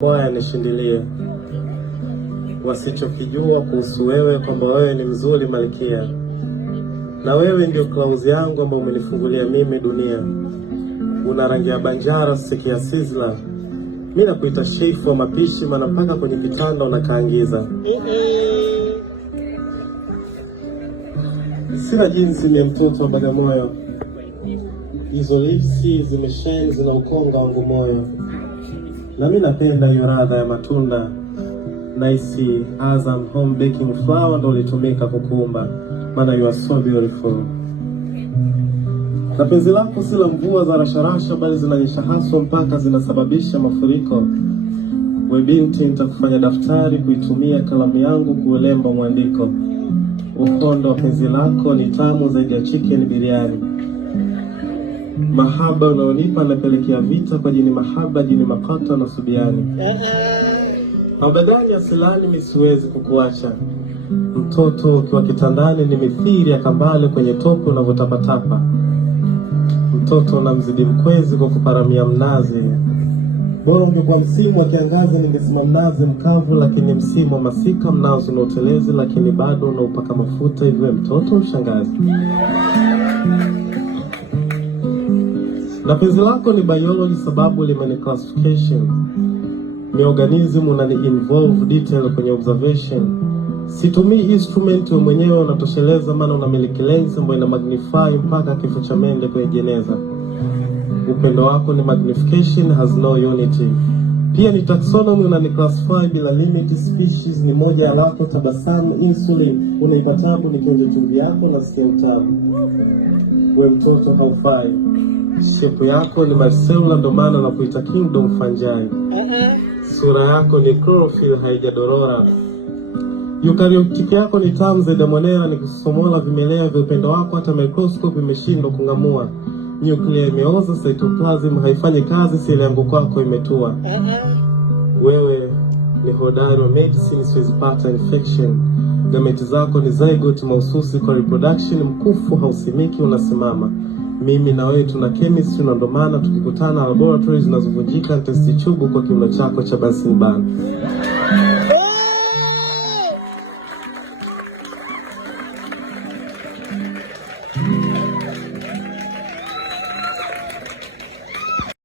Moya nishindilie, wasichokijua kuhusu wewe kwamba wewe ni mzuri malkia, na wewe ndio klauzi yangu ambayo umenifungulia mimi dunia. Una rangi ya banjara sikia sizzla, mimi nakuita shefu wa mapishi, maana mpaka kwenye kitanda unakaangiza. Sina jinsi ni mtoto wa Bagamoyo, hizo lipsi zimeshine zina ukonga wangu moyo, na mimi napenda hiyo ladha ya matunda. Naisi Azam home baking flour ndo litumika kukumba, maana you are so beautiful. Na penzi lako si la mvua za rasharasha, bali zinanyesha haswa mpaka zinasababisha mafuriko. We binti, nitakufanya daftari kuitumia kalamu yangu kuulemba mwandiko. Uhondo wa penzi lako ni tamu zaidi ya chicken biryani. Mahaba unaonipa napelekea vita kwa jini mahaba, jini makata na subiani. Mabegani asilani mimi siwezi kukuacha. Mtoto ukiwa kitandani ni mithiri ya kambale kwenye topu unavyotapatapa. Mtoto na mzidi mkwezi kwa kuparamia mnazi. Bora ungekuwa msimu wa kiangazi ningesema mnazi mkavu, lakini msimu wa masika mnazi na utelezi, lakini bado unaupaka mafuta hivyo mtoto mshangazi. Na penzi lako ni biology sababu limeni classification. Ni organism unani involve detail kwenye observation. Situmii instrument wewe mwenyewe unatosheleza, maana unamiliki lens ambayo ina magnify mpaka kifo cha mende kwenye jeneza. Upendo wako ni magnification has no unity. Pia ni taxonomy unani classify bila limit species, ni moja ya lako tabasamu insulin unaipatabu nikionja chumvi yako na sikia utamu. We mtoto haufai. Shepu yako ni Marcella ndo maana na kuita Kingdom Fanjai. Sura yako ni chlorophyll haijadorora. Eukaryotic yako ni tamu zaidi ya monera, ni kusomola vimelea vya upendo wako hata microscope imeshindwa kungamua. Nuclear imeoza, cytoplasm haifanyi kazi, seli yangu kwako imetua. Wewe ni hodari wa medicine, siwezi pata infection. Gameti zako ni zygote mahususi kwa reproduction, mkufu hausimiki unasimama. Mimi na wewe tuna chemistry na ndo maana tukikutana laboratories zinazovunjika testi chubu kwa kilo chako cha Bunsen burner.